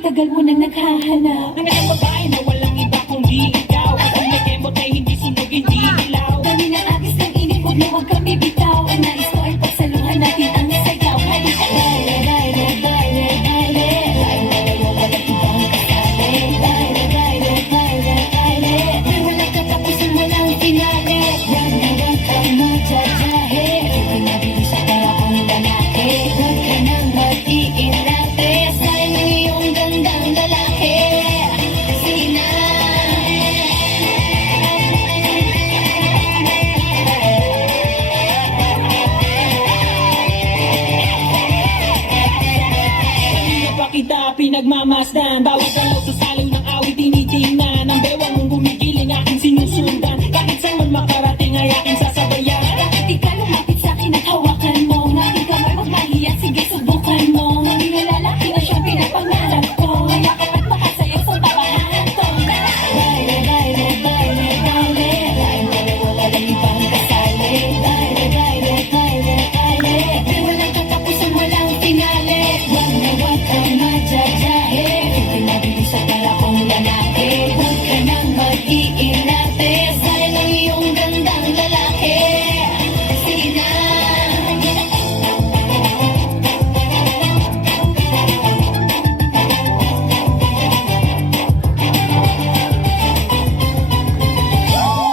tagal mo nang naghahanap Ang isang babae na walang iba kundi ikaw. Kung may kemot ay hindi sunog, hindi ilaw. Dami ng agis ng inip, huwag na huwag kang bibitaw. Ang nais ko ay pagsaluhan natin ang sayaw. Halika baile, baile, baile, baile. Baile ngayon, walang ibang kasali. Baile, baile, baile, baile. May walang katapusan, walang finale. Yan na huwag kang magjajahe. Ika'y nabilis ako akong lalaki. Huwag ka nang mag-iinate. Sayang ang iyong gandang lalaki. Sina Kanina pa kita pinagmamasdan. Bawat galaw sa saliw ng awit tinitingnan. Ang bewang mong gumigiling aking sinusundan.